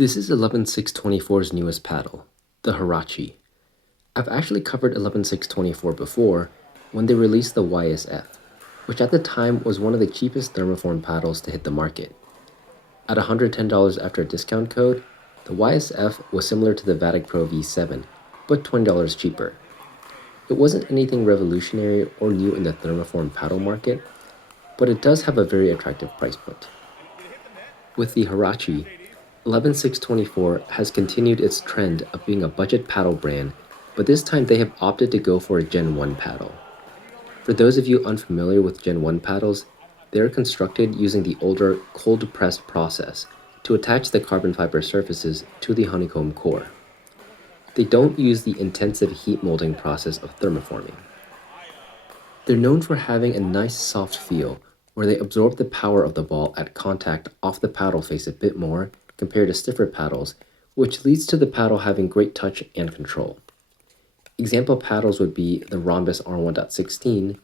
This is 11Six24's newest paddle, the Hurache. I've actually covered 11Six24 before when they released the YSF, which at the time was one of the cheapest thermoform paddles to hit the market. At $110 after a discount code, the YSF was similar to the Vatic Pro V7, but $20 cheaper. It wasn't anything revolutionary or new in the thermoform paddle market, but it does have a very attractive price point. With the Hurache, 11Six24 has continued its trend of being a budget paddle brand, but this time they have opted to go for a Gen 1 paddle. For those of you unfamiliar with Gen 1 paddles, they are constructed using the older cold-pressed process to attach the carbon fiber surfaces to the honeycomb core. They don't use the intensive heat molding process of thermoforming. They're known for having a nice soft feel where they absorb the power of the ball at contact off the paddle face a bit more compared to stiffer paddles, which leads to the paddle having great touch and control. Example paddles would be the Rhombus R1.16,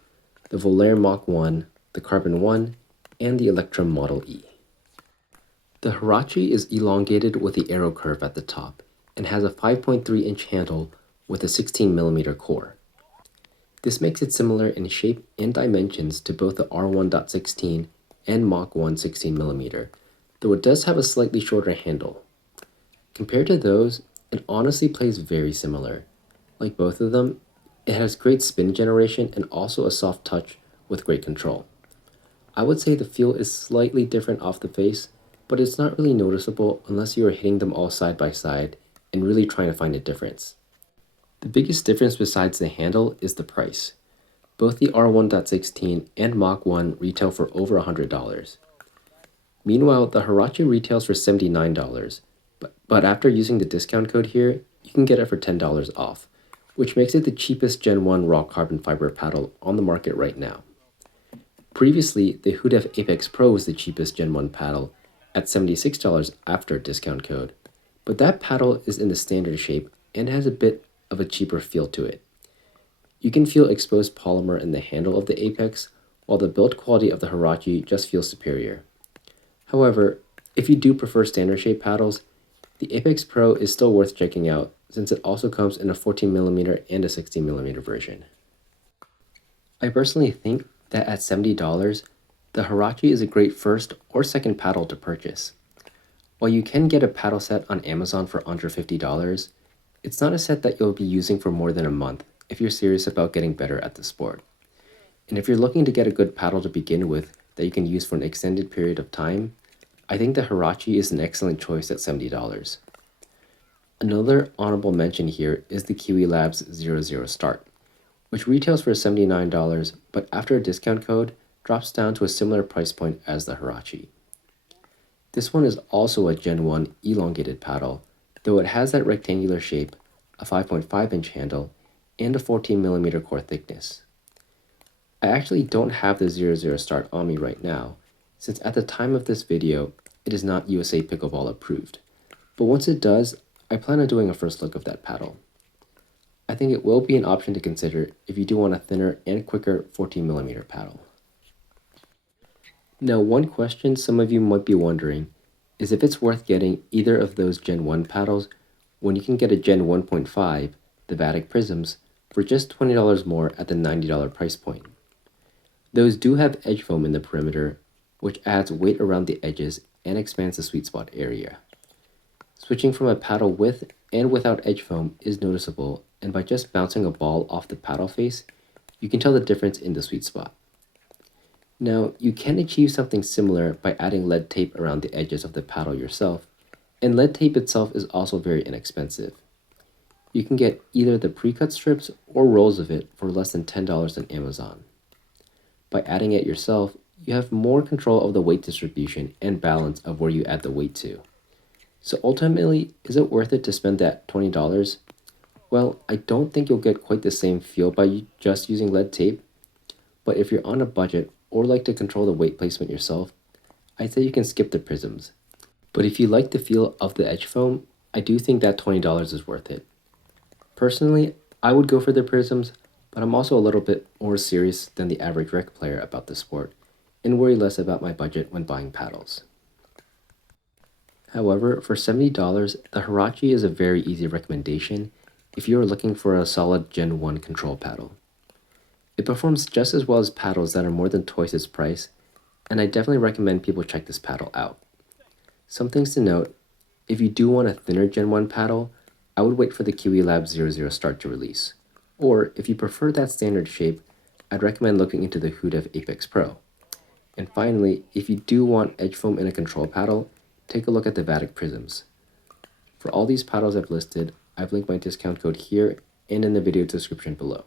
the Volair Mach 1, the Carbon 1, and the Electrum Model E. The Hurache is elongated with the arrow curve at the top and has a 5.3-inch handle with a 16mm core. This makes it similar in shape and dimensions to both the R1.16 and Mach 1 16mm, though it does have a slightly shorter handle. Compared to those, it honestly plays very similar. Like both of them, it has great spin generation and also a soft touch with great control. I would say the feel is slightly different off the face, but it's not really noticeable unless you are hitting them all side by side and really trying to find a difference. The biggest difference besides the handle is the price. Both the R1.16 and Mach 1 retail for over $100. Meanwhile, the Hurache retails for $79, but after using the discount code here, you can get it for $10 off, which makes it the cheapest Gen 1 raw carbon fiber paddle on the market right now. Previously, the Hurache Apex Pro was the cheapest Gen 1 paddle at $76 after a discount code, but that paddle is in the standard shape and has a bit of a cheaper feel to it. You can feel exposed polymer in the handle of the Apex, while the build quality of the Hurache just feels superior. However, if you do prefer standard shape paddles, the Apex Pro is still worth checking out since it also comes in a 14mm and a 16mm version. I personally think that at $70, the Hurache is a great first or second paddle to purchase. While you can get a paddle set on Amazon for under $50, it's not a set that you'll be using for more than a month if you're serious about getting better at the sport. And if you're looking to get a good paddle to begin with that you can use for an extended period of time, I think the Hurache is an excellent choice at $70. Another honorable mention here is the Kiwi Labs 00 Start, which retails for $79, but after a discount code, drops down to a similar price point as the Hurache. This one is also a Gen 1 elongated paddle, though it has that rectangular shape, a 5.5-inch handle, and a 14mm core thickness. I actually don't have the 00 Start on me right now, since at the time of this video, it is not USA Pickleball approved, but once it does, I plan on doing a first look of that paddle. I think it will be an option to consider if you do want a thinner and quicker 14mm paddle. Now, one question some of you might be wondering is if it's worth getting either of those Gen 1 paddles when you can get a Gen 1.5, the Vatic Prisms, for just $20 more at the $90 price point. Those do have edge foam in the perimeter, which adds weight around the edges and expands the sweet spot area. Switching from a paddle with and without edge foam is noticeable, and by just bouncing a ball off the paddle face, you can tell the difference in the sweet spot. Now, you can achieve something similar by adding lead tape around the edges of the paddle yourself, and lead tape itself is also very inexpensive. You can get either the pre-cut strips or rolls of it for less than $10 on Amazon. By adding it yourself, you have more control of the weight distribution and balance of where you add the weight to. So ultimately, is it worth it to spend that $20? Well, I don't think you'll get quite the same feel by just using lead tape, but if you're on a budget or like to control the weight placement yourself, I'd say you can skip the prisms. But if you like the feel of the edge foam, I do think that $20 is worth it. Personally, I would go for the prisms, but I'm also a little bit more serious than the average rec player about the sport and worry less about my budget when buying paddles. However, for $70, the Hurache is a very easy recommendation if you are looking for a solid Gen 1 control paddle. It performs just as well as paddles that are more than twice its price, and I definitely recommend people check this paddle out. Some things to note: if you do want a thinner Gen 1 paddle, I would wait for the Kiwi Lab 00 start to release. Or, if you prefer that standard shape, I'd recommend looking into the Hudev Apex Pro. And finally, if you do want edge foam in a control paddle, take a look at the Vatic Prisms. For all these paddles I've listed, I've linked my discount code here and in the video description below.